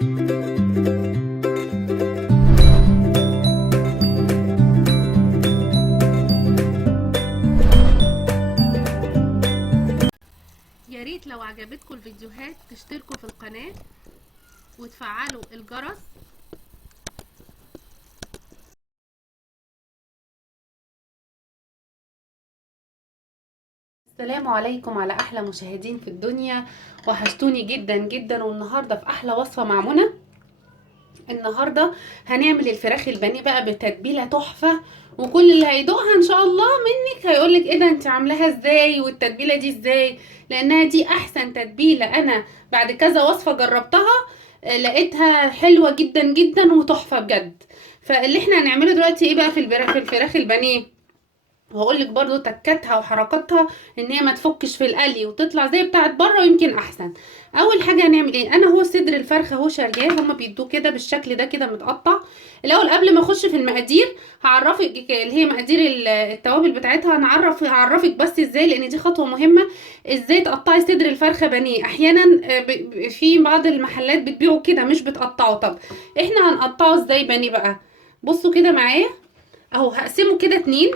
يا ريت لو عجبتكم الفيديوهات تشتركوا في القناة وتفعلوا الجرس. السلام عليكم على احلى مشاهدين في الدنيا، وحشتوني جدا جدا. والنهارده في احلى وصفة مع منى. النهارده هنعمل الفراخ البانيه بقى بتتبيله تحفه، وكل اللي هيدوقها ان شاء الله منك هيقولك ايه ده انت عاملاها ازاي والتتبيله دي ازاي، لانها دي احسن تتبيله انا بعد كذا وصفه جربتها لقيتها حلوه جدا جدا وتحفه بجد. فاللي احنا هنعمله دلوقتي ايه بقى في الفراخ البانيه، وهقول لك برضو تكاتها وحركاتها ان هي ما تفكش في القلي وتطلع زي بتاعت بره ويمكن احسن. اول حاجه هنعمل ايه، انا هو صدر الفرخه اهو شارياه، هما بيدوه كده بالشكل ده كده متقطع. الاول قبل ما اخش في المقادير هعرفك اللي هي مقادير التوابل بتاعتها، هعرفك بس ازاي، لان دي خطوه مهمه. ازاي تقطعي صدر الفرخه بانيه، احيانا في بعض المحلات بتبيعه كده مش بتقطعه. طب احنا هنقطعه ازاي بانيه بقى؟ بصوا كده معايا اهو، هقسمه كده اتنين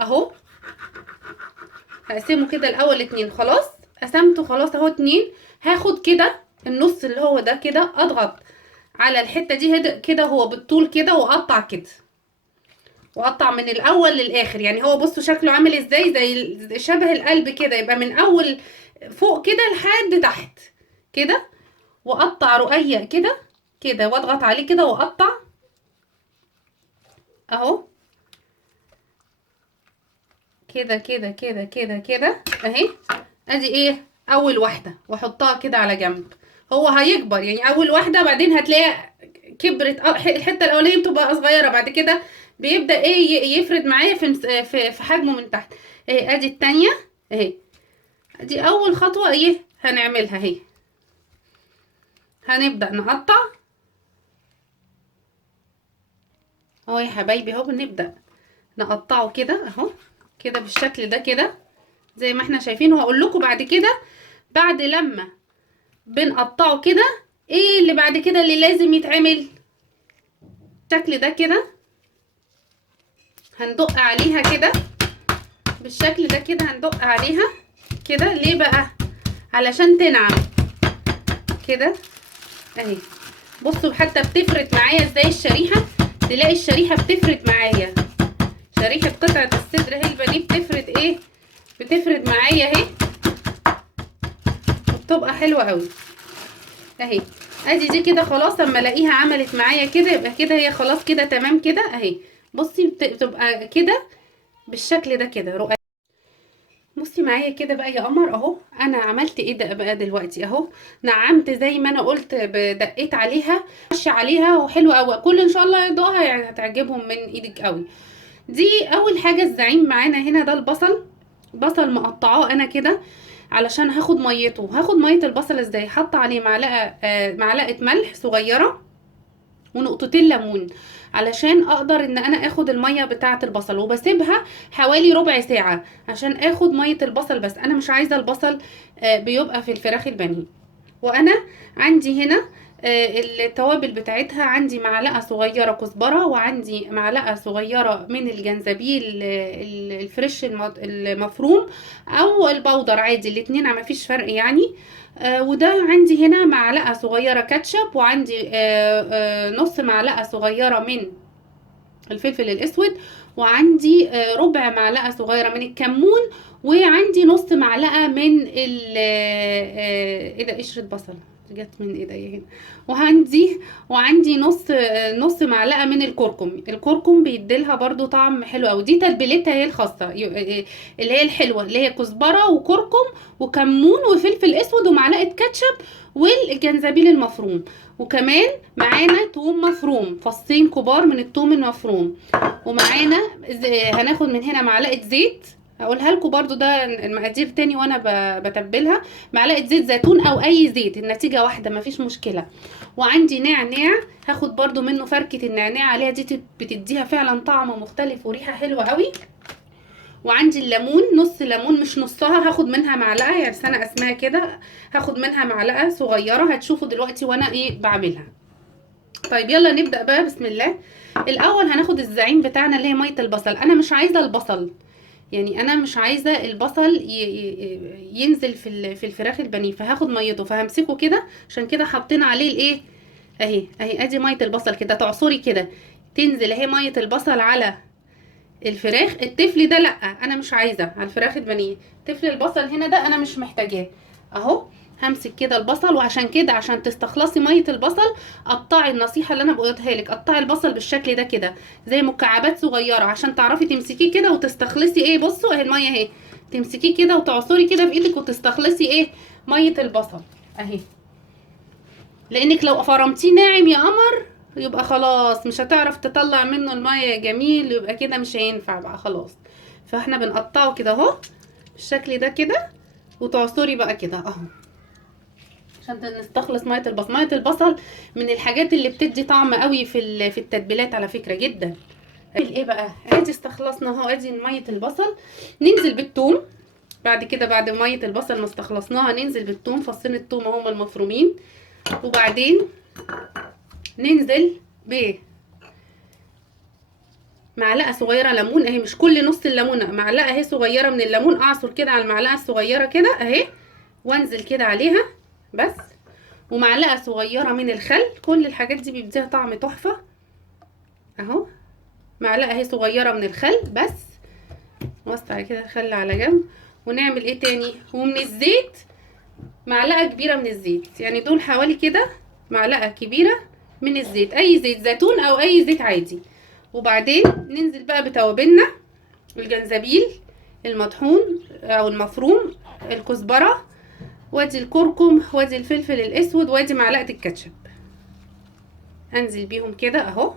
اهو، هقسمه كده الاول اتنين، خلاص قسمته خلاص اهو اتنين. هاخد كده النص اللي هو ده كده، اضغط على الحته دي كده هو بالطول كده، واقطع كده، واقطع من الاول للاخر. يعني هو بصوا شكله عامل ازاي، زي شبه القلب كده، يبقى من اول فوق كده لحد تحت كده، واقطع رقيق كده كده، واضغط عليه كده واقطع اهو كده كده كده كده كده اهي. ادي ايه اول واحده، واحطها كده على جنب. هو هيكبر يعني اول واحده، بعدين هتلاقيها كبرت، الحته الاولانيه بتبقى صغيره، بعد كده بيبدا ايه يفرد معايا في حجمه من تحت. ايه ادي التانية اهي، ادي اول خطوه ايه هنعملها اهي. هنبدا نقطع اهو يا حبايبي، اهو بنبدا نقطعه كده اهو، كده بالشكل ده كده زي ما احنا شايفين. وهقول لكم بعد كده بعد لما بنقطعه كده ايه اللي بعد كده اللي لازم يتعمل. بالشكل ده كده هندق عليها كده، بالشكل ده كده هندق عليها كده. ليه بقى؟ علشان تنعم كده اهي. بصوا حتى بتفرد معايا ازاي الشريحة، تلاقي الشريحة بتفرد معايا، شريحة قطعة الصدر هي البانيه بتفرد ايه، بتفرد معايا اهي، وبتبقى حلوة قوي اهي. ادي دي كده خلاص، اما الاقيها عملت معايا كده يبقى كده هي خلاص كده تمام كده اهي. بصي بتبقى كده بالشكل ده كده رقيق. بصي معايا كده بقى يا قمر اهو، انا عملت ايه ده بقى دلوقتي اهو. نعمت زي ما انا قلت، دقيت عليها ماشيه عليها وحلوه قوي، كل ان شاء الله يدوقها يعني هتعجبهم من ايدك قوي. دي اول حاجه. الزعيم معانا هنا ده البصل، بصل مقطعاه انا كده علشان هاخد ميته. هاخد ميه البصل ازاي؟ حط عليه معلقه ملح صغيره ونقطتين ليمون، علشان اقدر ان انا اخد الميه بتاعه البصل، وبسيبها حوالي ربع ساعه عشان اخد ميه البصل. بس انا مش عايزه البصل بيبقى في الفراخ البانيه. وانا عندي هنا التوابل بتاعتها، عندي معلقه صغيره كزبره، وعندي معلقه صغيره من الجنزبيل الفريش المفروم، او البودر عادي، الاتنين ما فيش فرق يعني. وده عندي هنا معلقه صغيره كاتشب، وعندي نص معلقه صغيره من الفلفل الاسود، وعندي ربع معلقه صغيره من الكمون، وعندي نص معلقه من ايه ده، قشره بصل جت من ايديا هنا. وعندي نص معلقه من الكركم. الكركم بيديلها برضو طعم حلو قوي. دي تتبيلتها هي الخاصه اللي هي الحلوه، اللي هي كزبره وكركم وكمون وفلفل اسود ومعلقه كاتشب والجنزبيل المفروم. وكمان معانا توم مفروم، فصين كبار من التوم المفروم. ومعانا هناخد من هنا معلقه زيت، هقولها لكم برضو ده المقادير تاني وانا بتبلها. معلقه زيت زيتون او اي زيت، النتيجه واحده مفيش مشكله. وعندي نعناع، هاخد برضو منه فركه النعناع عليها، دي بتديها فعلا طعم مختلف وريحه حلوه قوي. وعندي الليمون، نص ليمون مش نصها، هاخد منها معلقه، يعني سنه اسمها كده، هاخد منها معلقه صغيره، هتشوفوا دلوقتي وانا ايه بعملها. طيب يلا نبدا بقى، بسم الله. الاول هناخد الزعيم بتاعنا اللي هي ميه البصل. انا مش عايزه البصل، يعني انا مش عايزه البصل ينزل في الفراخ البانيه، فهاخد ميته، فهمسكه كده، عشان كده حاطين عليه الايه، اهي اهي ادي ميه البصل كده، تعصري كده تنزل اهي ميه البصل على الفراخ. التفل ده لا، انا مش عايزه على الفراخ البانيه. تفل البصل هنا ده انا مش محتاجاه اهو. همسك كده البصل، وعشان كده عشان تستخلصي ميه البصل قطعي، النصيحه اللي انا بقولها لك، قطعي البصل بالشكل ده كده زي مكعبات صغيره، عشان تعرفي تمسكيه كده وتستخلصي ايه. بصوا اهي الميه اهي، تمسكيه كده وتعصري كده بايدك وتستخلصي ايه، ميه البصل اهي. لانك لو فرمتيه ناعم يا قمر يبقى خلاص مش هتعرف تطلع منه الميه يا جميل، يبقى كده مش هينفع بقى خلاص. فاحنا بنقطعه كده اهو بالشكل ده كده، وتعصري بقى كده اهو عشان نستخلص ميه البصل. ميه البصل من الحاجات اللي بتدي طعم قوي في التتبيلات على فكره جدا. ايه بقى، ادي استخلصنا اهو، ادي ميه البصل. ننزل بالثوم بعد كده، بعد ميه البصل ما استخلصناها ننزل بالثوم، فصين الثوم اهم المفرومين. وبعدين ننزل بمعلقه صغيره ليمون اهي، مش كل نص الليمونه، معلقه اهي صغيره من الليمون، اعصر كده على المعلقه الصغيره كده اهي، وانزل كده عليها بس. ومعلقه صغيره من الخل، كل الحاجات دي بيديها طعم تحفه اهو. معلقه اهي صغيره من الخل بس، وسع كده الخل على جنب. ونعمل ايه تاني، ومن الزيت معلقه كبيره من الزيت، يعني دول حوالي كده معلقه كبيره من الزيت، اي زيت زيتون او اي زيت عادي. وبعدين ننزل بقى بتوابلنا، الجنزبيل المطحون او المفروم، الكزبره، وادي الكركم، وادي الفلفل الاسود، وادي معلقه الكاتشب، انزل بيهم كده اهو.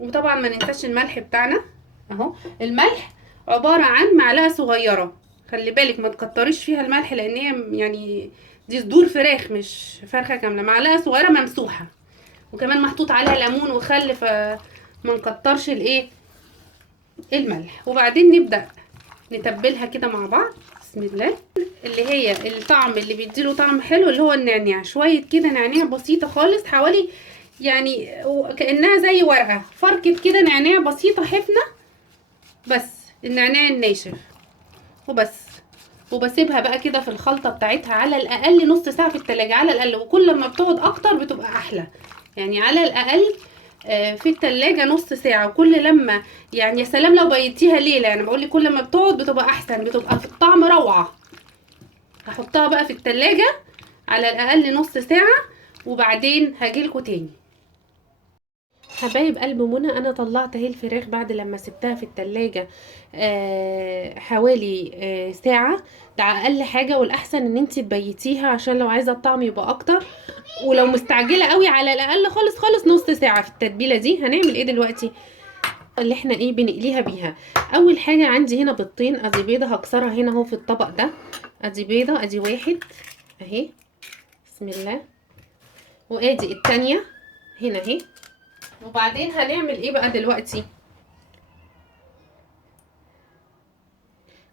وطبعا ما ننساش الملح بتاعنا اهو. الملح عباره عن معلقه صغيره، خلي بالك ما تكتريش فيها الملح، لان هي يعني دي صدور فراخ مش فرخه كامله. معلقه صغيره ممسوحه، وكمان محطوط عليها ليمون وخل، فما نكترش الايه، الملح. وبعدين نبدا نتبلها كده مع بعض، بسم الله. اللي هي الطعم اللي بيديله طعم حلو اللي هو النعناع، شويه كده نعناع بسيطه خالص، حوالي يعني كانها زي ورقه فركه كده نعناع بسيطه حفنه بس، النعناع الناشف وبس. وبسيبها بقى كده في الخلطه بتاعتها على الاقل نص ساعه في التلاجة على الاقل، وكل ما بتقعد اكتر بتبقى احلى، يعني على الاقل في التلاجة نص ساعة. وكل لما يعني يا سلام لو بيتيها ليلة، يعني بقولك كل ما بتقعد بتبقى احسن، بتبقى في الطعم روعة. هحطها بقى في التلاجة على الاقل نص ساعة، وبعدين هجيلكوا تاني. حبايب قلب منى، انا طلعت اهي الفراخ بعد لما سبتها في التلاجة حوالي ساعة، ده اقل حاجة. والاحسن ان انت تبيتيها عشان لو عايزة الطعم يبقى اكتر. ولو مستعجلة قوي على الاقل خالص خالص نص ساعة في التتبيلة دي. هنعمل ايه دلوقتي اللي احنا ايه بنقليها بيها؟ اول حاجة عندي هنا بيضتين، ادي بيضة هكسرها هنا اهو في الطبق ده، ادي بيضة، ادي واحد اهي بسم الله، وادي التانية هنا اهي. وبعدين هنعمل ايه بقى دلوقتي،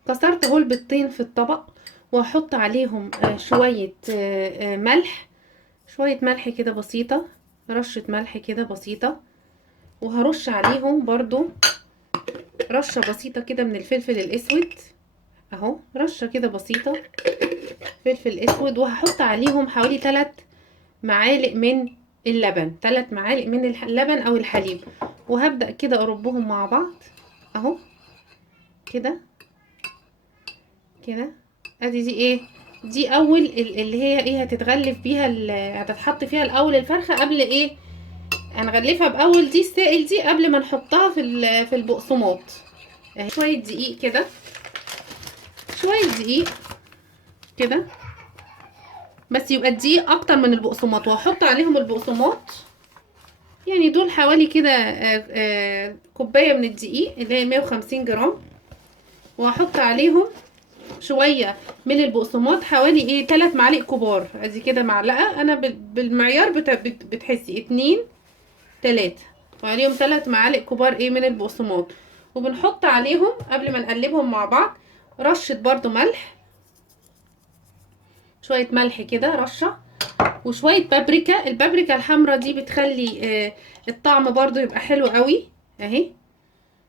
كسرت اهو البيضتين في الطبق، وهحط عليهم شوية ملح، شوية ملح كده بسيطة، رشة ملح كده بسيطة. وهرش عليهم برضو رشة بسيطة كده من الفلفل الاسود اهو، رشة كده بسيطة فلفل اسود. وهحط عليهم حوالي 3 معالق من اللبن، 3 معالق من اللبن او الحليب. وهبدأ كده اربهم مع بعض اهو كده كده. ادي دي ايه، دي اول اللي هي ايه هتتغلف بيها، هتتحط فيها الاول الفرخه قبل ايه، هنغلفها باول دي السائل دي قبل ما نحطها في البقسماط اهي. شويه دقيق كده، شويه دقيق كده بس، يبقى الدقيق اكتر من البقسماط. وهحط عليهم البقسماط، يعني دول حوالي كده كوبايه من الدقيق اللي هي 150 جرام. وهحط عليهم شويه من البقسماط، حوالي ايه 3 معالق كبار، ادي كده معلقه، انا بالمعيار بتحسي 2 3، وعليهم 3 معالق كبار ايه من البقسماط. وبنحط عليهم قبل ما نقلبهم مع بعض رشة برضو ملح، شوية ملح كده رشة، وشوية بابريكا. البابريكا الحمرا دي بتخلي الطعم برضو يبقى حلو قوي اهي.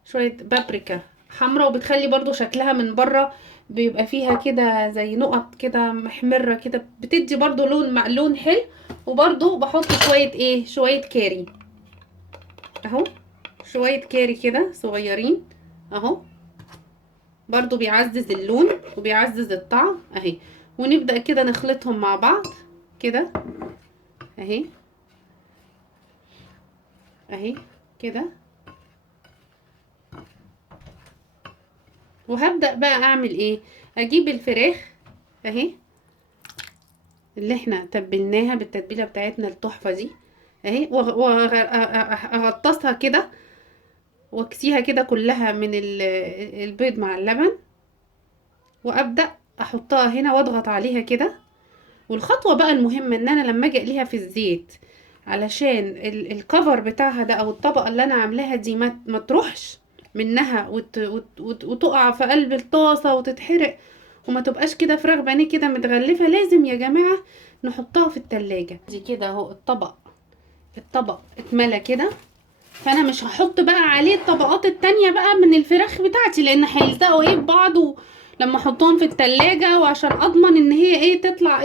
شوية بابريكا حمرا، وبتخلي برضو شكلها من بره بيبقى فيها كده زي نقط كده محمرة كده، بتدي برضو لون حلو. وبرضو بحط شوية شوية كاري اهو، شوية كاري كده صغيرين اهو، برضو بيعزز اللون وبيعزز الطعم اهي. ونبدأ كده نخلطهم مع بعض كده اهي اهي كده. وهبدأ بقى اعمل ايه، اجيب الفراخ اهي اللي احنا تبلناها بالتتبيله بتاعتنا التحفه دي اهي، واغطسها كده واكسيها كده كلها من البيض مع اللبن، وابدا احطها هنا واضغط عليها كده. والخطوه بقى المهمه ان انا لما اجي اقليها في الزيت، علشان الكفر بتاعها ده او الطبقه اللي انا عاملاها دي ما تروحش منها وتقع في قلب الطاسه وتتحرق، وما تبقاش كده فراخ بانيه كده متغلفه. لازم يا جماعه نحطها في التلاجة دي كده اهو. الطبق اتملى كده، فانا مش هحط بقى عليه الطبقات التانية بقى من الفراخ بتاعتي، لان هيلزقوا في بعض لما احطهم في التلاجة، وعشان اضمن ان هي تطلع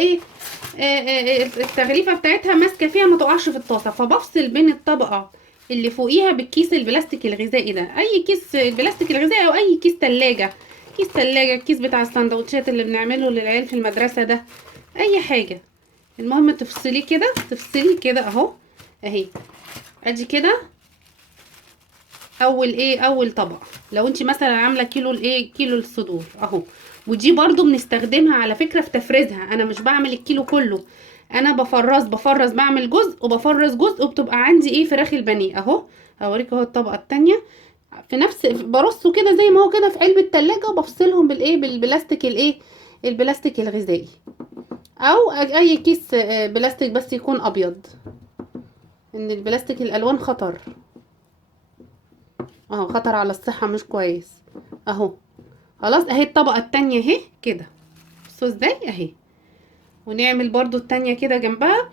التغليفة بتاعتها ماسكة فيها ما تقعش في الطاسة. فبفصل بين الطبقة اللي فوقيها بالكيس البلاستيك الغذائي ده، اي كيس البلاستيك الغذائي او اي كيس تلاجة، الكيس بتاع السندوتشات اللي بنعمله للعيال في المدرسة ده، اي حاجة. المهم تفصليه كده، اهو اهي. ادي كده اول طبقه. لو انت مثلا عامله كيلو الصدور اهو. ودي برضو بنستخدمها على فكره في تفريزها، انا مش بعمل الكيلو كله، انا بفرز بعمل جزء وبفرز جزء، وبتبقى عندي فراخ البانيه اهو. هوريك اهو الطبقه التانية في برصه كده زي ما هو كده في علبه التلاجة، وبفصلهم بالبلاستيك البلاستيك الغذائي، او اي كيس بلاستيك بس يكون ابيض، ان البلاستيك الالوان خطر اهو، خطر على الصحة مش كويس اهو. خلاص اهي الطبقة التانية اهي كده، بصوا ازاي اهي. ونعمل برضو التانية كده جنبها.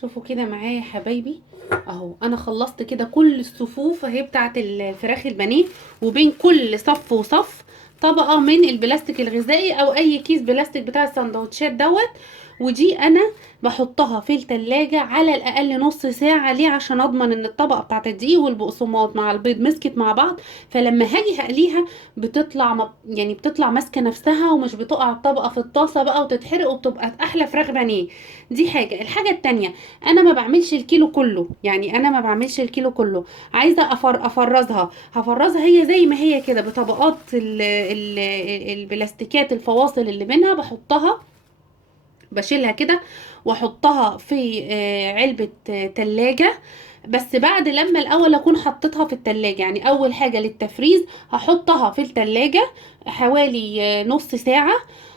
شوفوا كده معايا يا حبايبي اهو، انا خلصت كده كل الصفوف اهي بتاعت الفراخ البانيه، وبين كل صف وصف طبقة من البلاستيك الغذائي او اي كيس بلاستيك بتاع السندوتشات دوت. ودي انا بحطها في التلاجة على الاقل نص ساعة. ليه؟ عشان اضمن ان الطبقة بتاعت الدقيق والبقسماط مع البيض مسكت مع بعض، فلما هاجي هقليها بتطلع يعني بتطلع ماسكة نفسها، ومش بتقع الطبقة في الطاسة بقى وتتحرق، وبتبقى احلى فراخ بانيه. دي حاجة. الحاجة التانية، انا ما بعملش الكيلو كله، يعني انا ما بعملش الكيلو كله، عايزه هفرزها هي زي ما هي كده بطبقات البلاستيكات الفواصل اللي بينها، بشيلها كده واحطها في علبة تلاجة. بس بعد لما الاول اكون حطيتها في التلاجة، يعني اول حاجة للتفريز هحطها في التلاجة حوالي نص ساعة،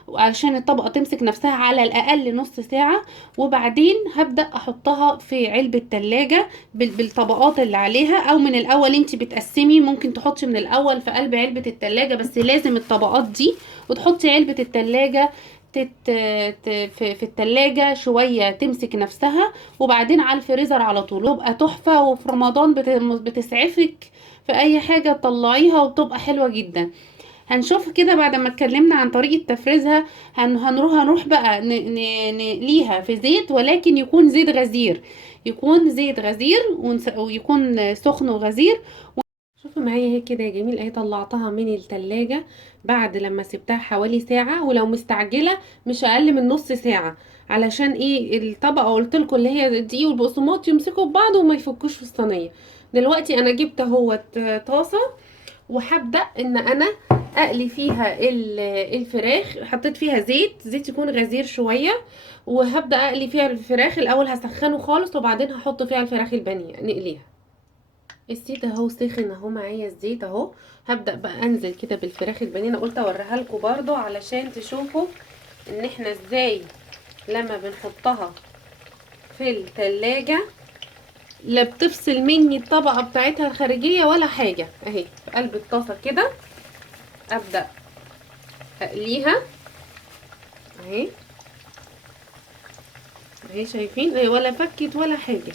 علشان الطبقة تمسك نفسها على الاقل نص ساعة. وبعدين هبدأ احطها في علبة تلاجة بالطبقات اللي عليها، او من الاول انت بتقسمي، ممكن تحطي من الاول في قلب علبة التلاجة، بس لازم الطبقات دي. وتحطي علبة التلاجة في التلاجة شوية تمسك نفسها، وبعدين على الفريزر على طول، يبقى تحفة. وفي رمضان بتسعفك في اي حاجة تطلعيها، وبتبقى حلوة جدا. هنشوف كده بعد ما اتكلمنا عن طريقة تفريزها. هنروح بقى نقليها في زيت، ولكن يكون زيت غزير، ويكون سخن وغزير. شوفوا معايا اهي كده يا جميل اهي، طلعتها من التلاجة بعد لما سبتها حوالي ساعة، ولو مستعجلة مش اقل من نص ساعة، علشان الطبقة قلت لكم اللي هي الدقيق والبقسماط يمسكوا ببعض وما يفكوش في الصينية. دلوقتي انا جبت اهوت طاسة، وهبدأ ان انا اقلي فيها الفراخ. حطيت فيها زيت يكون غزير شوية، وهبدأ اقلي فيها الفراخ. الاول هسخنه خالص، وبعدين هحط فيها الفراخ البانيه نقليها. الزيت اهو سخن اهو معايا الزيت اهو. هبدأ بقى انزل كده بالفراخ البانيه. انا قلت اوريها لكم برضو علشان تشوفوا ان احنا ازاي لما بنحطها في التلاجة لا بتفصل مني الطبقة بتاعتها الخارجية ولا حاجة. اهي في قلب الطاسة كده ابدأ اقليها اهي. اهي شايفين اهي، ولا فكت ولا حاجة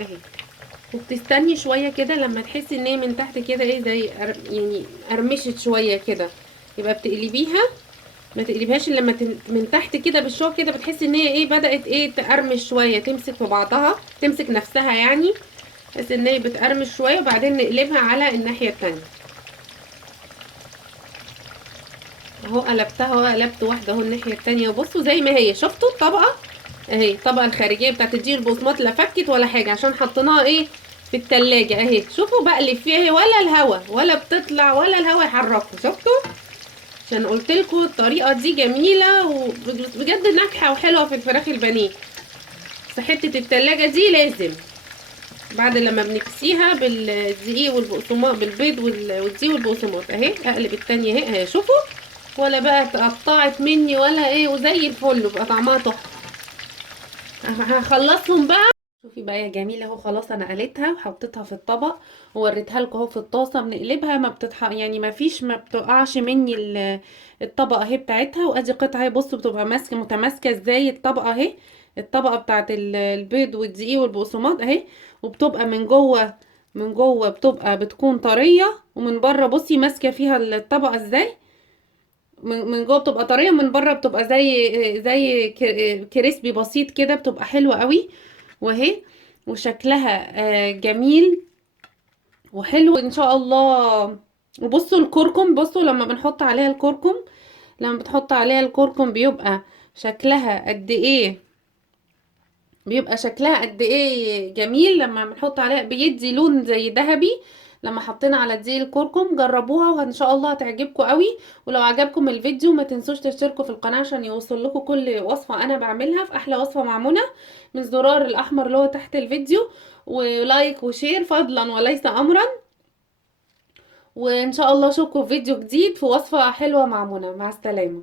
اهي. وبتستني شوية كده لما تحسي ان هي من تحت كده ايه زي يعني قرمشت شوية كده، يبقى بتقلبيها. ما تقلبهاش الا لما من تحت كده بالشوك كده بتحسي ان هي ايه بدأت ايه تقرمش شوية، تمسك في بعضها، تمسك نفسها يعني، بس ان هي بتقرمش شوية. وبعدين نقلبها على الناحية التانية اهو. قلبتها اهو، قلبت واحدة اهو الناحية التانية، وبصوا زي ما هي. شفتوا الطبقة اهي، الطبقة الخارجية بتاعت الدقيق البقسماط لا فكت ولا حاجة عشان حطيناها ايه في التلاجة اهي. شوفوا بقلب فيها اهي، ولا الهوا ولا بتطلع ولا الهوا يحركوا. شفتوا؟ عشان قلتلكوا الطريقة دي جميلة وبجد ناجحة وحلوة في الفراخ البانيه. بس حتة التلاجة دي لازم بعد لما بنكسيها بالدقيق والبقسماط، بالبيض والدقيق والبقسماط اهي. اقلب التانية اهي اهي. شوفوا ولا بقى اتقطعت مني ولا ايه، وزي الفل وبقى طعمها تحفة. هخلصهم بقى. شوفي بقى يا جميله اهو، خلاص انا قليتها وحطيتها في الطبق ووريتها لكم اهو في الطاسه. بنقلبها ما يعني ما فيش، ما بتقعش مني الطبقه اهي بتاعتها. وادي قطعه اهي، بصوا بتبقى ماسكه متماسكه ازاي الطبقه اهي. الطبقه بتاعت البيض والدقيق والبقسماط اهي. وبتبقى من جوه، من جوه بتكون طريه، ومن بره بصي ماسكه فيها الطبقه ازاي. من جوه بتبقى طريه، من بره بتبقى زي كريسبي بسيط كده، بتبقى حلوه قوي. واهي وشكلها جميل وحلو ان شاء الله. وبصوا الكركم، بصوا لما بنحط عليها الكركم، لما بتحط عليها الكركم بيبقى شكلها قد ايه، بيبقى شكلها قد ايه جميل. لما بنحط عليها بيدي لون زي ذهبي. لما حطينا على دي الكركم جربوها وان شاء الله هتعجبكم قوي. ولو عجبكم الفيديو ما تنسوش تشتركوا في القناة عشان يوصل لكم كل وصفة انا بعملها. في احلى وصفة مع منى من الزرار الاحمر اللي هو تحت الفيديو. ولايك وشير فضلا وليس امرا. وان شاء الله اشوفكم في فيديو جديد في وصفة حلوة مع منى. مع السلامة.